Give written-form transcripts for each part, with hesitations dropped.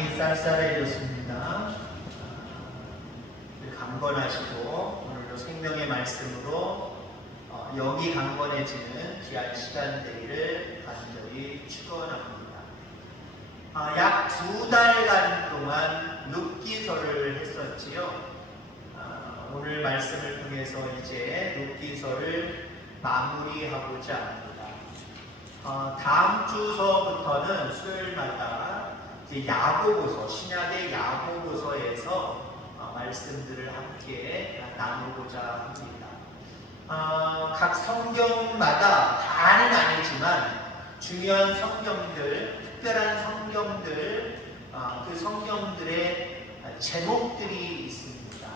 많이 쌀쌀해졌습니다. 강건하시고 오늘도 생명의 말씀으로 영이 강건해지는 귀한 시간 되기를 간절히 축원합니다. 약 2달간 동안 룻기서를 했었지요. 오늘 말씀을 통해서 이제 룻기서를 마무리하고자 합니다. 다음 주서부터는 수요일마다 이제 야고보서, 신약의 야고보서에서 말씀들을 함께 나누고자 합니다. 각 성경마다 다는 아니지만 중요한 성경들, 특별한 성경들, 그 성경들의 제목들이 있습니다.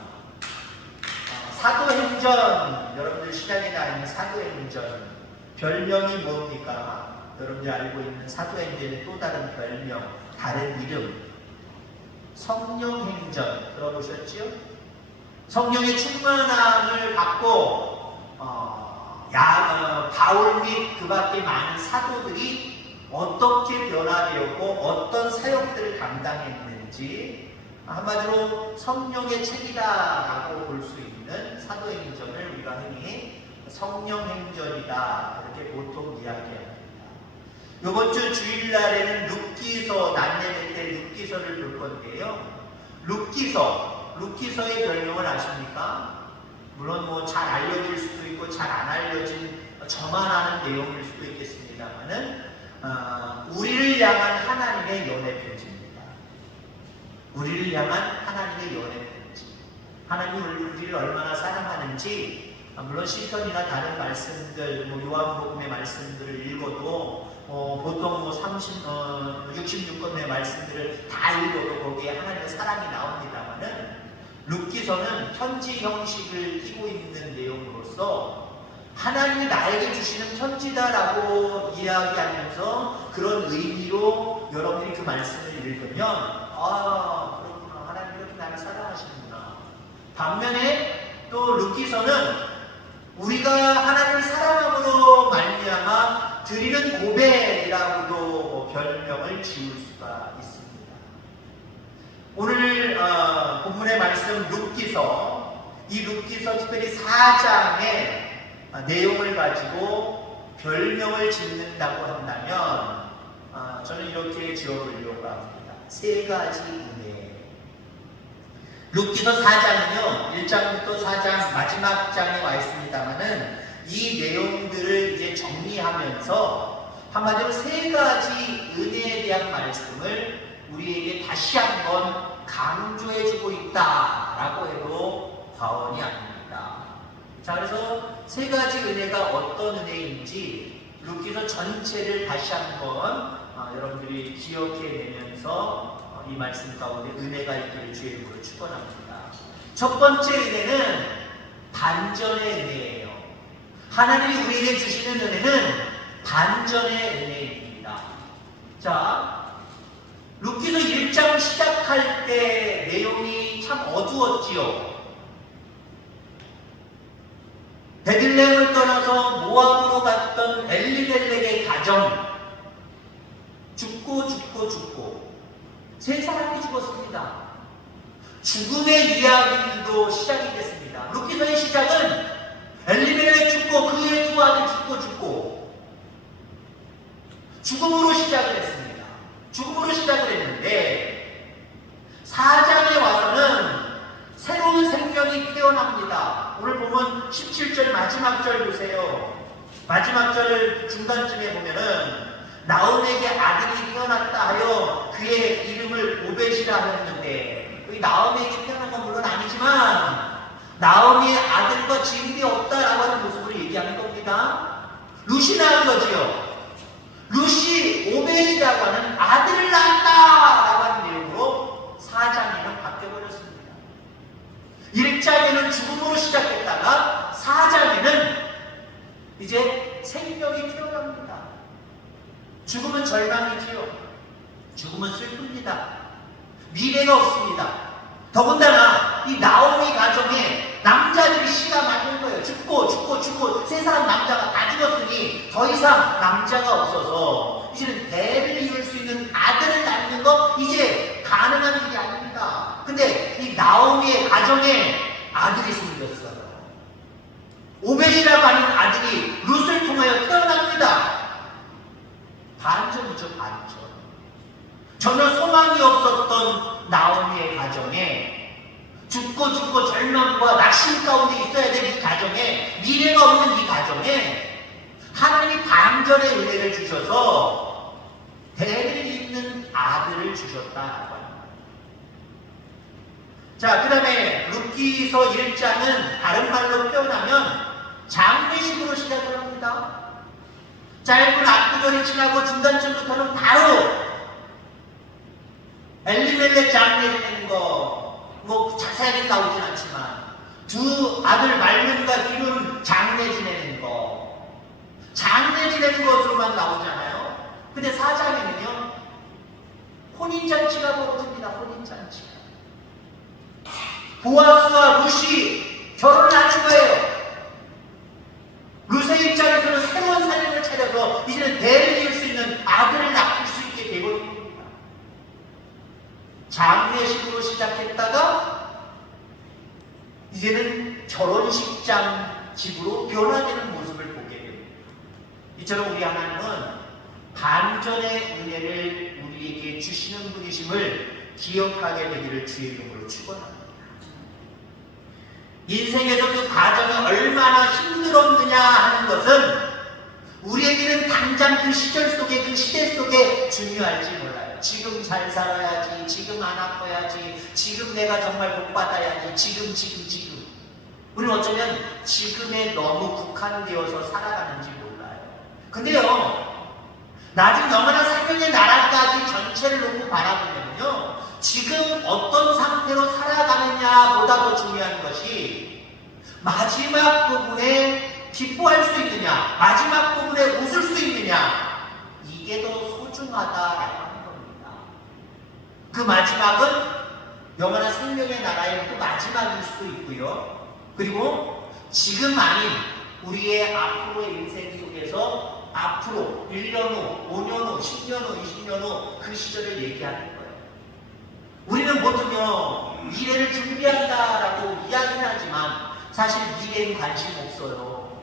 사도행전, 여러분들 시작에 나 있는 사도행전, 별명이 뭡니까? 여러분들이 알고 있는 사도행전의 또 다른 별명, 다른 이름. 성령행전 들어보셨지요? 성령의 충만함을 받고 바울 및 그 밖에 많은 사도들이 어떻게 변화되었고 어떤 사역들을 감당했는지, 한마디로 성령의 책이다라고 볼 수 있는 사도행전을 우리가 흔히 성령행전이다 이렇게 보통 이야기합니다. 이번 주 주일날에는 룻기서, 난내될 때 룻기서를 볼 건데요. 룻기서의 별명을 아십니까? 물론 뭐 잘 알려질 수도 있고 잘 안 알려진 저만 아는 내용일 수도 있겠습니다만은 우리를 향한 하나님의 연애 편지입니다. 우리를 향한 하나님의 연애 편지. 하나님이 우리를 얼마나 사랑하는지, 물론 시편이나 다른 말씀들, 요한복음의 말씀들을 읽어도 보통 66권의 말씀들을 다 읽어도 거기에 하나님의 사랑이 나옵니다만은, 룻기서는 편지 형식을 띠고 있는 내용으로서 하나님이 나에게 주시는 편지다라고 이야기하면서 그런 의미로 여러분들이 그 말씀을 읽으면 그렇구나, 하나님이 이렇게 나를 사랑하시는구나. 반면에 또 룻기서는 우리가 하나님을 사랑함으로 말미암아 드리는 고백이라고도 별명을 지을 수가 있습니다. 오늘 본문의 말씀 룻기서, 이 룻기서 특별히 4장의 내용을 가지고 별명을 짓는다고 한다면 저는 이렇게 지어보려고 합니다. 3가지 은혜. 룻기서 4장은요 1장부터 4장 마지막 장에 와 있습니다만은 이 내용들을 이제 정리하면서 한마디로 3가지 은혜에 대한 말씀을 우리에게 다시 한번 강조해주고 있다라고 해도 과언이 아닙니다. 자, 그래서 3가지 은혜가 어떤 은혜인지 룻기서 전체를 다시 한번 여러분들이 기억해내면서 이 말씀 가운데 은혜가 있기를 주의 이름으로 축원합니다. 첫 번째 은혜는 반전의 은혜예요. 하나님이 우리에게 주시는 은혜는 반전의 은혜입니다. 자, 룻기서 1장 시작할 때 내용이 참 어두웠지요. 베들레헴을 떠나서 모압으로 갔던 엘리멜렉의 가정, 죽고 3사람이 죽었습니다. 죽음의 이야기도 시작이 됐습니다. 룻기서의 시작은 엘리멜렉 죽고 그의 2 아들 죽고 죽음으로 시작을 했습니다. 죽음으로 시작을 했는데 4장에 와서는 새로운 생명이 태어납니다. 오늘 보면 17절 마지막 절 보세요. 마지막 절 중간쯤에 보면은 나홈에게 아들이 태어났다 하여 그의 이름을 오벳이라 하였는데, 이 나홈에게 태어난 건 물론 아니지만 나홈의 아들과 지음이 없다라고 하는 모습을 얘기하는 겁니다. 룻이 낳은 거지요. 룻이 오벳이라고 하는 아들을 낳았다라고 하는 내용으로 4장에는 바뀌어버렸습니다. 1장에는 죽음으로 시작했다가 4장에는 이제 생명이 태어납니다. 죽음은 절망이지요. 죽음은 슬픕니다. 미래가 없습니다. 더군다나 이 나오미 가정에 남자들이 씨가 맞는 거예요. 죽고 3사람 남자가 다 죽었으니 더 이상 남자가 없어서 이제는 대를 이을 수 있는 아들을 낳는 거, 이제 나오미의 가정에 아들이 생겼어요. 오벳이라고 하는 아들이 룻을 통하여 태어납니다. 반전이죠, 반전. 전혀 소망이 없었던 나오미의 가정에, 죽고 절망과 낙심 가운데 있어야 될 이 가정에, 미래가 없는 이 가정에 하나님이 반전의 은혜를 주셔서 대를 잇는 아들을 주셨다라고 합니다. 자, 그 다음에 룻기서 1장은 다른 말로 표현하면 장례식으로 시작을 합니다. 짧은 압구절이 지나고 중간쯤부터는 바로 엘리멜렉 장례 지내는 거, 뭐 자세하게 나오진 않지만 두 아들 말문과 기름 장례 지내는 거, 장례 지내는 것으로만 나오잖아요. 근데 4장에는요 혼인잔치가 벌어집니다. 혼인잔치가. 보아스와 룻이 결혼을 하는 거예요. 룻의 입장에서는 새로운 살림을 차려서 이제는 대를 이을 수 있는 아들을 낳을 수 있게 되거든요. 장례식으로 시작했다가 이제는 결혼식장 집으로 변화되는 모습을 보게 됩니다. 이처럼 우리 하나님은 반전의 은혜를 우리에게 주시는 분이심을 기억하게 되기를 주의 이름으로 축원합니다. 인생에서 그 과정이 얼마나 힘들었느냐 하는 것은 우리에게는 당장 그 시절 속에, 그 시대 속에 중요할지 몰라요. 지금 잘 살아야지, 지금 안 아파야지, 지금 내가 정말 복 받아야지, 지금. 우리는 어쩌면 지금에 너무 국한되어서 살아가는지 몰라요. 근데요, 나중 영원한 생명의 나라까지 전체를 놓고 바라보면요, 지금 어떤 상태로 살아가느냐보다 더 중요한 것이 마지막 부분에 기뻐할 수 있느냐, 마지막 부분에 웃을 수 있느냐, 이게 더 소중하다라고 하는 겁니다. 그 마지막은 영원한 생명의 나라의 그 마지막일 수도 있고요. 그리고 지금 아닌 우리의 앞으로의 인생 속에서 앞으로 1년 후, 5년 후, 10년 후, 20년 후 그 시절을 얘기하는 거예요. 우리는 보통요 미래를 준비한다라고 이야기는 하지만 사실 미래엔 관심 없어요.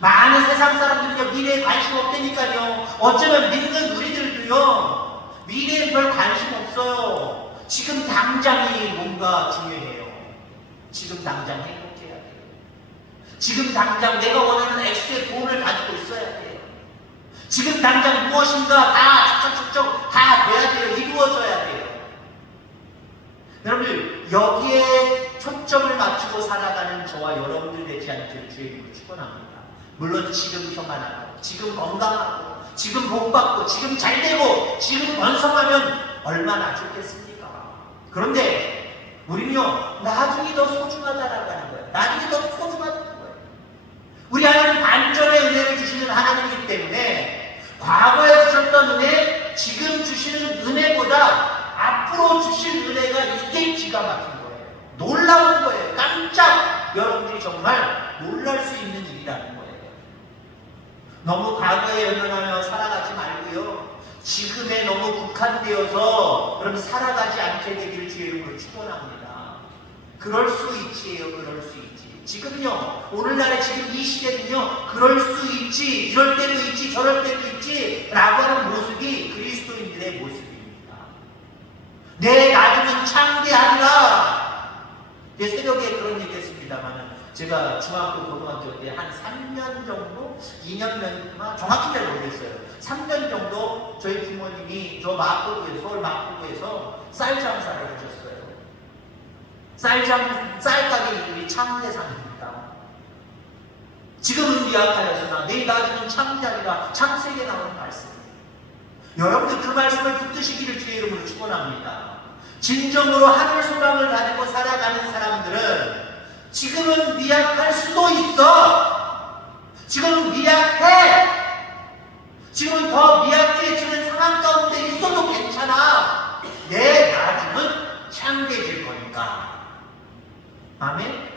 많은 세상 사람들은요 미래에 관심 없다니까요. 어쩌면 믿는 우리들도요 미래에 별 관심 없어요. 지금 당장이 뭔가 중요해요. 지금 당장 행복해야 돼요. 지금 당장 내가 원하는 액수의 돈을 가지고 있어야 돼요. 지금 당장 무엇인가 다 척척척 다 돼야 돼요. 이루어져야 돼요. 여러분들 여기에 초점을 맞추고 살아가는 저와 여러분들 되지 않기를 주의 이름으로 축원합니다. 물론 지금 평안하고, 지금 건강하고, 지금 복받고, 지금 잘되고, 지금 번성하면 얼마나 좋겠습니까? 그런데 우리는요 나중이 더 소중하다라고 하는 거예요. 나중이 더 소중하다는 거예요. 우리 하나님 반전의 은혜를 주시는 하나님이기 때문에 과거에 주셨던 은혜, 지금 주시는 은혜보다 앞으로 주실 은혜가 이게 기가 막힌 거예요. 놀라운 거예요. 깜짝 여러분들이 정말 놀랄 수 있는 일이라는 거예요. 너무 과거에 연연하며 살아가지 말고요 지금에 너무 국한되어서 여러분 살아가지 않게 되기를 주의 이름으로 축원합니다. 그럴 수 있지요. 그럴 수 있지. 지금요 오늘날의 지금 이 시대는요 그럴 수 있지, 이럴 때도 있지, 저럴 때도 있지 라고 하는 모습이 그리스도인들의 모습입니다. 내 나중은 창대하리라. 새벽에 그런 얘기 했습니다만 제가 중학교, 고등학교 때 한 3년 정도, 2년 면 정확히 잘 모르겠어요. 3년 정도 저희 부모님이 저 마포구에서, 서울 마포구에서 쌀 장사를 하셨어요. 쌀 가게 이름이 창대상입니다. 지금은 미약하였으나 내 나중은 창대하리라. 창세기에 나오는 말씀이에요. 여러분들 그 말씀을 붙드시기를 주의 이름으로 축원합니다. 진정으로 하늘 소망을 가지고 살아가는 사람들은 지금은 미약할 수도 있어. 지금은 미약해. 지금은 더 미약해지는 상황 가운데 있어도 괜찮아. 내 나중은 창대해질 거니까. 아멘?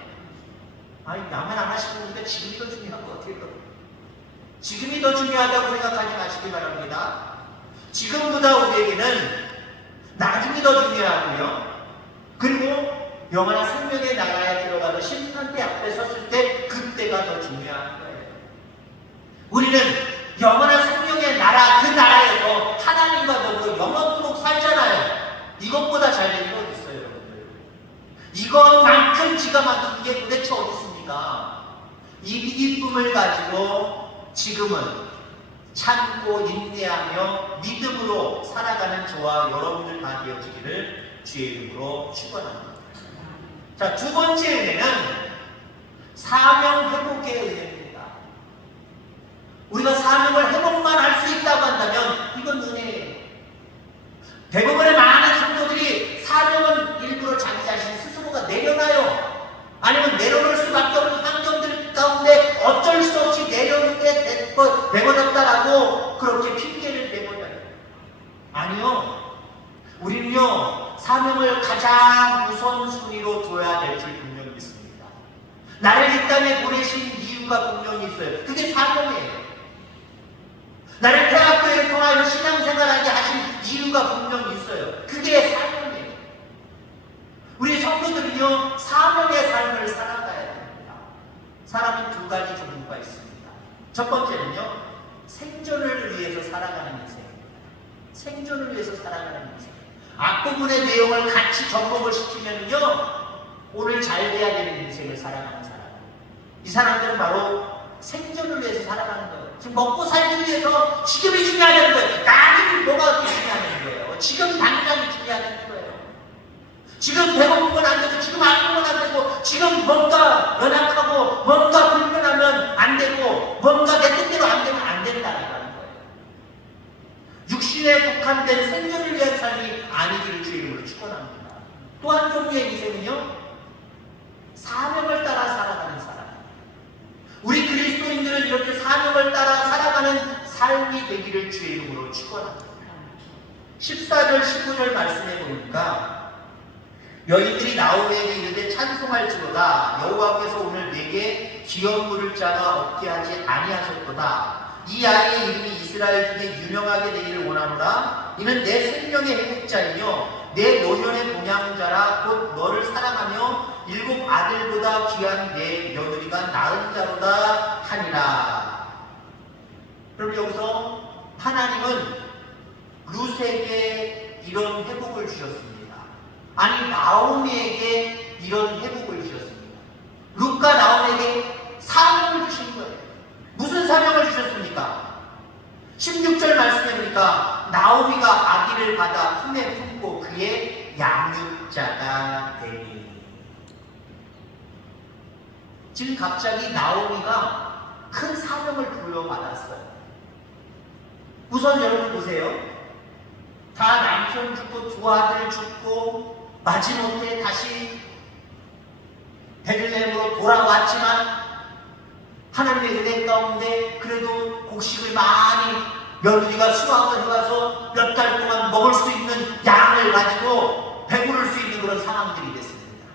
아니 나만 안 하시는 거니까 지금이 더 중요한 거 어떻게 더? 지금이 더 중요하다고 생각하지 마시기 바랍니다. 지금보다 우리에게는 나중이 더 중요하고요. 그리고 영원한 생명의 나라에 들어가서 심판대 앞에 섰을 때 그때가 더 중요한 거예요. 우리는 영원한 생명의 나라, 그 나라에서 하나님과 더불어 영원토록 살잖아요. 이것보다 잘된 게 어디 있어요, 여러분들? 이것만큼 기가 막힌 게 도대체 어디 있습니까? 이 기쁨을 가지고 지금은 참고 인내하며 믿음으로 살아가는 저와 여러분들 다 되어지기를 주의 이름으로 축원합니다. 자, 두 번째 은혜는 사명 회복의 은혜입니다. 우리가 사명을 회복만 할 수 있다고 한다면 이건 은혜예요. 대부분의 많은 성도들이 사명은 일부러 자기 자신 스스로가 내려놔요. 아니면 내려놓을 수밖에 없는 환경들 가운데 어쩔 수 없이 내려놓게 되버렸다라고 그렇게 핑계를 내버려요. 아니요. 우리는요, 사명을 가장 우선순위로 둬야 될 줄 분명히 믿습니다. 나를 이 땅에 보내신 이유가 분명히 있어요. 그게 사명이에요. 나를 대학교에 통하여 신앙생활하게 하신 이유가 분명히 있어요. 그게 사명이에요. 우리 성도들은요, 사명의 삶을 살아가야 됩니다. 사람은 두 가지 종류가 있습니다. 첫 번째는요, 생존을 위해서 살아가는 인생입니다. 생존을 위해서 살아가는 인생. 앞부분의 내용을 같이 접목을 시키면요, 오늘 잘 돼야 되는 인생을 살아가는 사람. 이 사람들은 바로 생존을 위해서 살아가는 거예요. 지금 먹고 살기 위해서 지금이 중요하다는 거예요. 나중에 뭐가 어떻게 중요하다는 거예요. 지금 당장이 중요하다는 거예요. 지금 배고프면 안 되고, 지금 아프면 안 되고, 지금 뭔가 연약하고, 뭔가 불편하면 안 되고, 뭔가 내 뜻대로 안 되면 안 된다는 거예요. 육신에 국한된 생존을 위한 삶이 아니기를 주의 이름으로 축원합니다. 또 한 종류의 인생은요, 사명을 따라 살아가는 사람. 우리 그리스도인들은 이렇게 사명을 따라 살아가는 삶이 되기를 주의 이름으로 축원합니다. 14절 15절 말씀해 보니까 여인들이 나오미에게 이르되 찬송할지로다 여호와께서 오늘 내게 기업 물을 자가 없게 하지 아니하셨도다. 이 아이의 이름이 이스라엘 중에 유명하게 되기를 원하노라. 이는 내 생명의 회복자이며 내 노년의 동양자라. 곧 너를 사랑하며 7 아들보다 귀한 내 며느리가 낳은 자로다 하니라. 그럼 여기서 하나님은 룻에게 이런 회복을 주셨습니다. 아니, 나오미에게 이런 회복을 주셨습니다. 룻과 나오미에게 사명을 주신 거예요. 무슨 사명을 주셨습니까? 16절 말씀해 보니까 나오미가 아기를 받아 품에 품고 그의 양육자가 되니. 지금 갑자기 나오미가 큰 사명을 부여받았어요. 우선 여러분 보세요. 다 남편 죽고 두 아들 죽고 마지못해 다시 베들레헴으로 돌아왔지만 하나님의 은혜 가운데 그래도 곡식을 많이 며느리가 수확을 해가서 몇 달 동안 먹을 수 있는 양을 가지고 배부를 수 있는 그런 상황들이 됐습니다.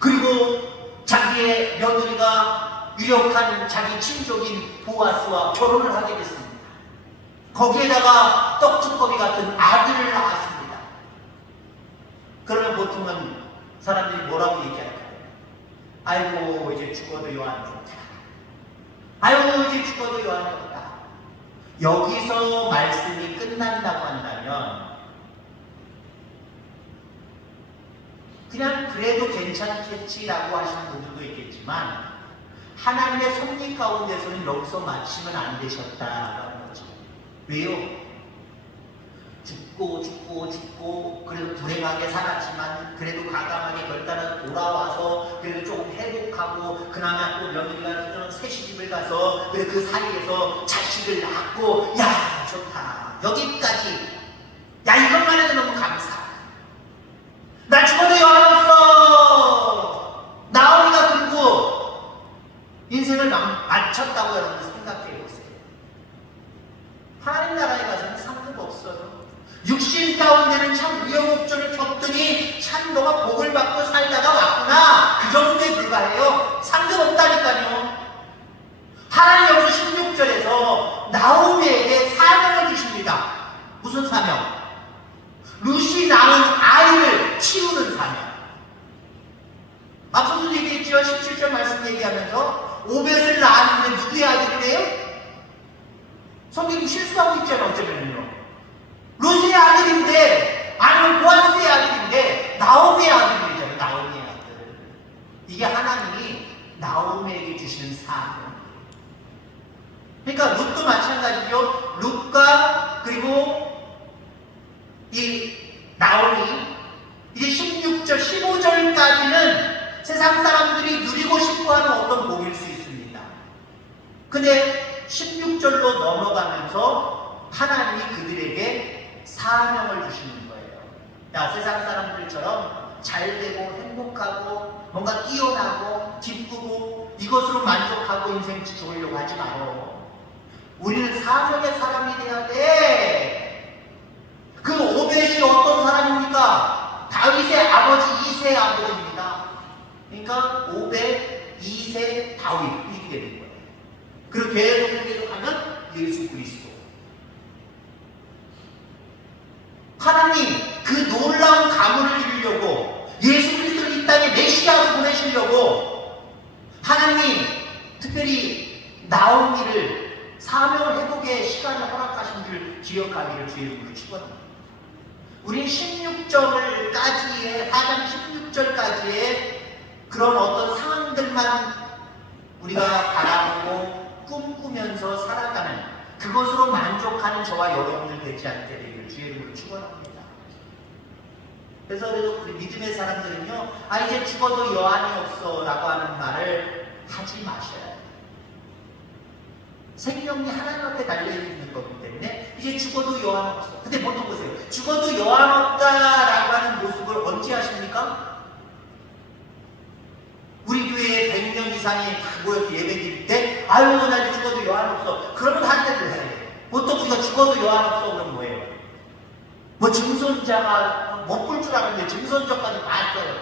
그리고 자기의 며느리가 유력한 자기 친족인 보아스와 결혼을 하게 됐습니다. 거기에다가 떡두꺼비 같은 아들을 낳았습니다. 그러면 보통은 사람들이 뭐라고 얘기할까요? 아이고 이제 죽어도 요한이 없다. 아이고 이제 죽어도 요한이 없다. 여기서 말씀이 끝난다고 한다면 그냥 그래도 괜찮겠지라고 하시는 분들도 있겠지만 하나님의 섭리 가운데서는 여기서 마치면 안 되셨다라는 거죠. 왜요? 죽고 그래도 불행하게 살았지만 그래도 과감하게 결단해서 돌아와서 그래도 조금 회복하고 그나마 또 며느리가 새 시집을 가서 그래 그 사이에서 자식을 낳고 야 좋다 여기까지 야 이것만 해도 너무 감사. 나 죽어도 여한없어. 나오미가 그리고 인생을 마쳤다고 여러분들 생각해 보세요. 하나님 나라에 가서는 상급 없어요. 육신 가운데는 참 우여곡절을 겪더니 참 너가 복을 받고 살다가 왔구나 그 정도에 불과해요. 상급 없다니까요. 하나님 여기서 16절에서 나오미에게 사명을 주십니다. 무슨 사명? 룻이 낳은 아이를 키우는 수도 있잖아. 어쩌면요. 루스의 아들인데, 아니면 보아스의 아들인데 나오미의 아들이잖아요. 나오미의 아들. 이게 하나님이 나오미에게 주시는 사명. 그러니까 룻도 마찬가지죠. 룻과 그리고 이 나오미, 이제 16절, 15절까지는 세상 사람들이 누리고 싶어하는 어떤 복일 수 있습니다. 근데 16절로 넘어가면서 하나님이 그들에게 사명을 주시는 거예요. 야, 세상 사람들처럼 잘되고 행복하고 뭔가 뛰어나고 기쁘고 이것으로 만족하고 인생 지속하려고 하지 마요. 우리는 사명의 사람이 돼야 돼. 그 오벳이 어떤 사람입니까? 다윗의 아버지 이세의 아버지입니다. 그러니까 오벳, 이세, 다윗 이렇게 되는 거예요. 그리고 계속 하면 예수 그리스도. 하나님 그 놀라운 가문을 이루려고 예수 그리스도를 이 땅에 메시아로 보내시려고 하나님 특별히 나오미를 사명을 회복의 시간을 허락하신 줄 기억하기를 주의 이름으로 축원합니다. 우린 16절까지의 4장 16절까지의 그런 어떤 상황들만 우리가 바라보고 꿈꾸면서 살아가는 그것으로 만족하는 저와 여러분들 되지 않게 되기를 주의 이름으로 축원합니다. 그래서 우리 믿음의 사람들은요, 아 이제 죽어도 여한이 없어 라고 하는 말을 하지 마셔야 돼요. 생명이 하나님 앞에 달려있는 거기 때문에 이제 죽어도 여한 없어. 근데 보통 보세요. 죽어도 여한 없다라고 하는 모습을 언제 하십니까? 우리 교회에 100명 이상이 다 모여서 예배 드릴 때 아유 나 이제 죽어도 여한 없어. 그러면 한 대를 해야 돼요. 보통 우리가 죽어도 여한 없어 그러면 뭐예요? 뭐 증손자가 못 볼 줄 아는데 증손자까지 봤어요.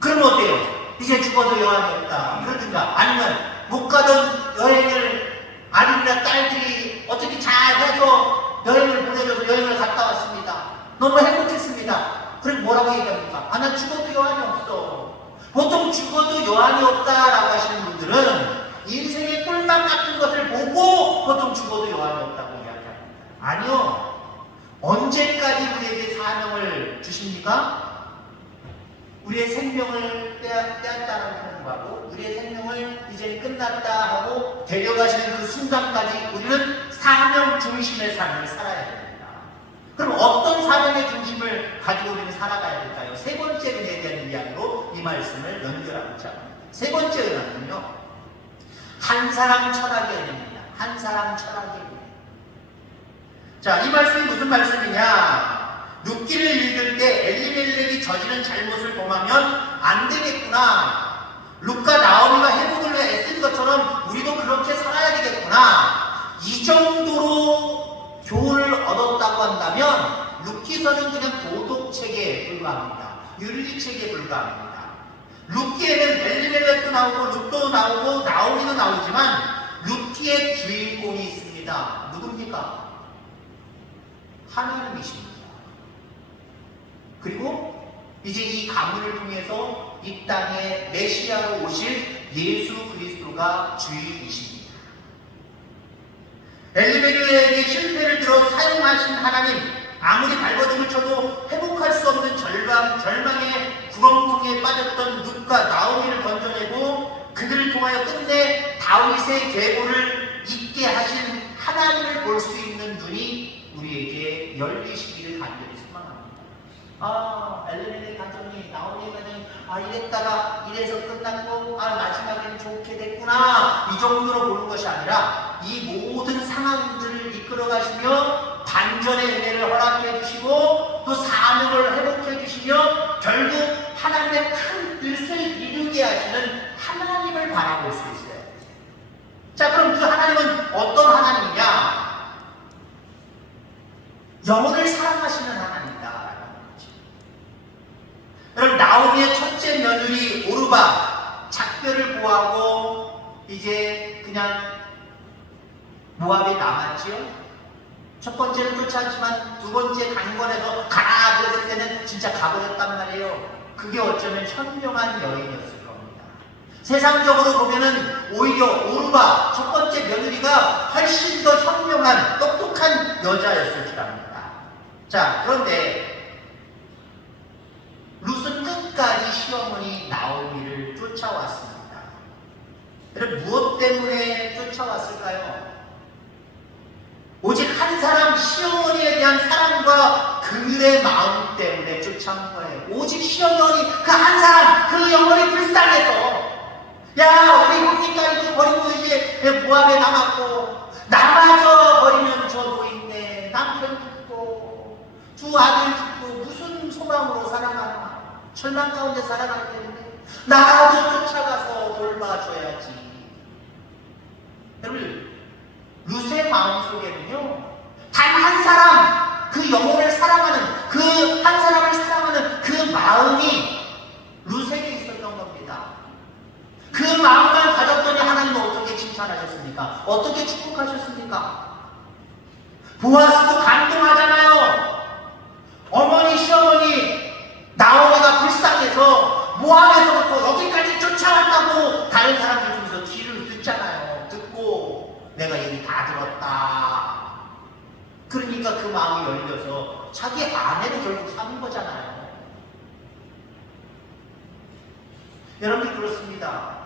그러면 어때요? 이제 죽어도 여한이 없다. 그러든가 아니면 못 가던 여행을 아들이나 딸들이 어떻게 잘 해서 여행을 보내줘서 여행을 갔다 왔습니다. 너무 행복했습니다. 그럼 뭐라고 얘기합니까? 아, 난 죽어도 여한이 없어. 보통 죽어도 여한이 없다라고 하시는 분들은 인생의 꿀맛 같은 것을 보고 보통 죽어도 여한이 없다고 이야기합니다. 아니요. 언제까지 우리에게 사명을 주십니까? 우리의 생명을 빼앗다라고 하는 거하고 우리의 생명을 이제 끝났다 하고 데려가시는 그 순간까지 우리는 사명 중심의 삶을 살아야 됩니다. 그럼 어떤 사명의 중심을 가지고 우리는 살아가야 될까요? 세 번째 은혜에 대한 이야기로 이 말씀을 연결하고자 합니다. 세 번째 은혜는요, 한 사람 철학의 은혜입니다. 한 사람 철학의 은혜. 자, 이 말씀이 무슨 말씀이냐? 룻기를 읽을 때 엘리멜렉이 저지른 잘못을 범하면 안 되겠구나. 룻과 나오미가 회복을 위해 애쓴 것처럼 우리도 그렇게 살아야 되겠구나. 이 정도로 교훈을 얻었다고 한다면 룻기서는 그냥 도덕책에 불과합니다. 윤리책에 불과합니다. 룻기에는 엘리멜렉도 나오고 룻도 나오고 나오미도 나오지만 룻기의 주인공이 있습니다. 누굽니까? 하나님이십니다. 그리고 이제 이 가문을 통해서 이 땅에 메시아로 오실 예수 그리스도가 주인이십니다. 엘리멜렉의 실패를 들어 사용하신 하나님, 아무리 발버둥을 쳐도 회복할 수 없는 절망의 구렁텅이에 빠졌던 룻과 나오미를 건져내고 그들을 통하여 끝내 다윗의 계보를 잇게 하신 하나님을 볼 수 있는 눈이 우리에게 열리시기를 간절히 소망합니다. 아, 엘리멜렉 가정이, 나오미 가정이, 아, 이랬다가 이래서 끝났고, 아, 마지막에는 좋게 됐구나. 이 정도로 보는 것이 아니라, 이 모든 상황들을 이끌어 가시며, 반전의 은혜를 허락해 주시고, 또 사명을 회복해 주시며, 결국 하나님의 큰 뜻을 이루게 하시는 하나님을 바라볼 수 있어요. 자, 그럼 그 하나님은 어떤 하나님이냐? 영혼을 사랑하시는 하나님이다. 여러분, 나오미의 첫째 며느리 오르바 작별을 고하고 이제 그냥 모압에 남았지요. 첫 번째는 쫓아왔지만 두 번째 강권에서 가라 그랬을 때는 진짜 가버렸단 말이에요. 그게 어쩌면 현명한 여인이었을 겁니다. 세상적으로 보면은 오히려 오르바 첫 번째 며느리가 훨씬 더 현명한 똑똑한 여자였을 줄 압니다. 자, 그런데 룻은 끝까지 시어머니 나오미를 쫓아왔습니다. 그럼 무엇 때문에 쫓아왔을까요? 오직 한 사람 시어머니에 대한 사랑과 그의 마음 때문에 쫓아온 거예요. 오직 시어머니 그 한 사람, 그 영혼이 불쌍해서 야, 우리 국민딸도 버리고 이제 모함에 남았고 나마저 버리면 저 노인네 남편 죽고 두 아들 죽고 무슨 소망으로 살아가나, 절망 가운데 살아가기 때문에 나도 쫓아가서 돌봐줘야지. 여러분, 룻의 마음속에는요 단 한 사람, 그 영혼을 사랑하는, 그 한 사람을 사랑하는 그 마음이 룻에게 있었던 겁니다. 그 마음만 가졌더니 하나님은 어떻게 칭찬하셨습니까? 어떻게 축복하셨습니까? 보아스도 감동하잖아요. 어머니 시어머니 나오미가 불쌍해서 모함에서부터 여기까지 쫓아왔다고 다른 사람들 중에서 귀를 듣잖아요. 듣고 내가 얘기 다 들었다. 그러니까 그 마음이 열려서 자기 아내를 결국 사는 거잖아요. 여러분들 그렇습니다.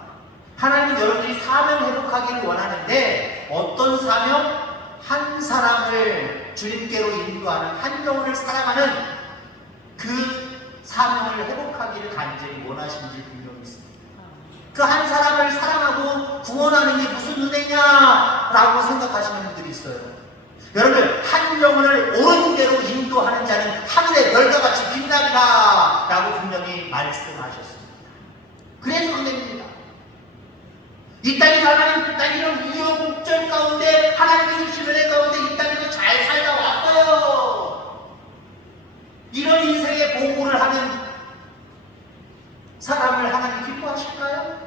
하나님은 여러분들이 사명 회복하기를 원하는데 어떤 사명? 한 사람을 주님께로 인도하는, 한 영혼을 사랑하는 그 사명을 회복하기를 간절히 원하시는지 분명히 있습니다. 그 한 사람을 사랑하고 구원하는 게 무슨 은혜냐라고 생각하시는 분들이 있어요. 여러분, 한 영혼을 옳은 대로 인도하는 자는 하늘의 별과 같이 빛나리라 라고 분명히 말씀하셨습니다. 그래서 은혜입니다. 이 땅에서 하나님 이런 우여곡절 가운데 하나님의 주신 은혜 가운데 이 땅에서 잘 살다 왔어요. 이런 인생의 보고를 하는 사람을 하나님 기뻐하실까요?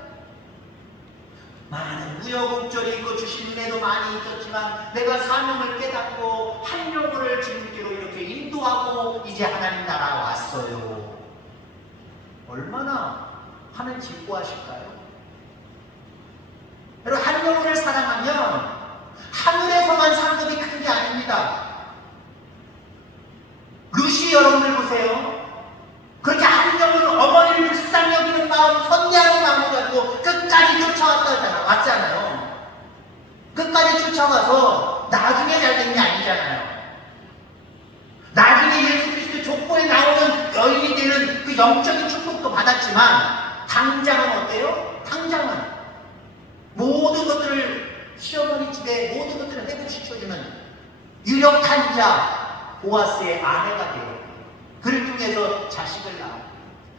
많은 우여곡절이 있고 주신 은혜도 많이 있었지만 내가 사명을 깨닫고 한 영혼을 주님께로 이렇게 인도하고 이제 하나님 나라 왔어요. 얼마나 하나님 기뻐하실까요? 여러분, 한 영혼을 사랑하면 하늘에서만 상급이 큰 게 아닙니다. 룻이 여러분들 보세요. 그렇게 한 영혼을 어머니를 불쌍히 여기는 마음, 선대하는 마음을 가지고 끝까지 왔잖아요. 끝까지 쫓아가서 나중에 잘된 게 아니잖아요. 나중에 예수 그리스도의 족보에 나오는 여인이 되는 그 영적인 축복도 받았지만 당장은 어때요? 당장은 모든 것들을 시어머니 집에 모든 것들을 회복시켜주는 유력한 자 보아스의 아내가 되어 그를 통해서 자식을 낳아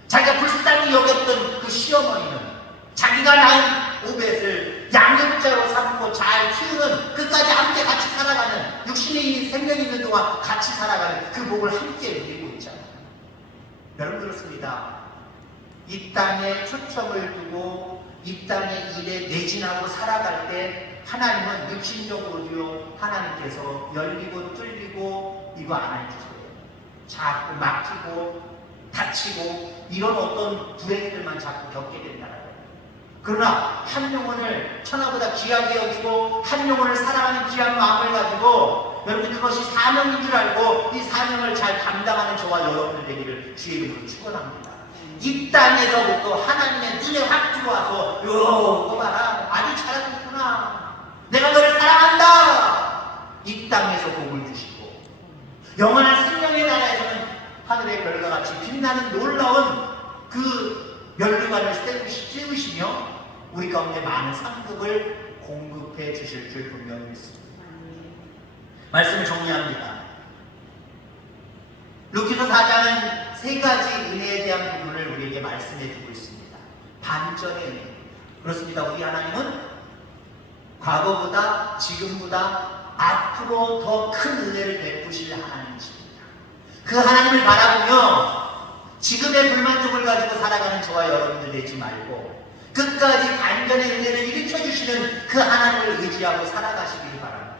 자기가 불쌍히 여겼던 그 시어머니는 자기가 낳은 오벳을 양육자로 삼고 잘 키우는, 끝까지 함께 같이 살아가는, 육신의 생명이 있는 동안 같이 살아가는 그 복을 함께 누리고 있잖아요. 여러분 그렇습니다. 이 땅에 초점을 두고 이 땅의 일에 매진하고 살아갈 때 하나님은 육신적으로도요 하나님께서 열리고 뚫리고 이거 안 해주세요. 자꾸 막히고 다치고 이런 어떤 불행들만 자꾸 겪게 된다는 거예요. 그러나 한 영혼을 천하보다 귀하게 여기고 한 영혼을 사랑하는 귀한 마음을 가지고 여러분들 그것이 사명인 줄 알고 이 사명을 잘 감당하는 저와 여러분들 되기를 주의 이름으로 축원합니다. 이 땅에서부터 하나님의 눈에 확 들어와서 이거 봐라 아주 잘하고 있구나, 내가 너를 사랑한다, 이 땅에서 복을 주시고 영원한 생명의 나라에서는 하늘의 별과 같이 빛나는 놀라운 그 면류관을 세우시며 우리 가운데 많은 상급을 공급해 주실 줄 분명히 믿습니다. 말씀을 정리합니다. 루키서 4장은 세 가지 은혜에 대한 부분을 우리에게 말씀해 주고 있습니다. 반전의 은혜. 그렇습니다. 우리 하나님은 과거보다 지금보다 앞으로 더 큰 은혜를 베푸실 하나님이십니다. 그 하나님을 바라보며 지금의 불만족을 가지고 살아가는 저와 여러분들 되지 말고 끝까지 반전의 은혜를 일으켜주시는 그 하나님을 의지하고 살아가시기를 바랍니다.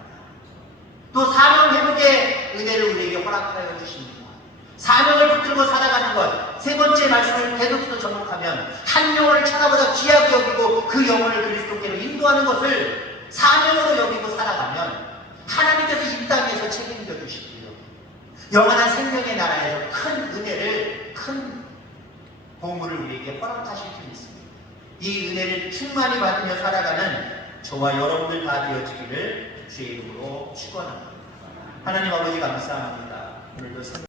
또 사명 회복의 은혜를 우리에게 허락하여 주십니다. 사명을 붙들고 살아가는 것, 세 번째 말씀을 계속해서 접목하면 한 영혼을 천하보다 귀하게 여기고 그 영혼을 그리스도께로 인도하는 것을 사명으로 여기고 살아가면 하나님께서 이 땅에서 책임져 주시고요. 영원한 생명의 나라에서 큰 은혜를, 큰 보물을 우리에게 허락하실 수 있습니다. 이 은혜를 충만히 받으며 살아가는 저와 여러분들 다 되어지기를 주의 이름으로 축원합니다. 하나님 아버지 감사합니다. 오늘도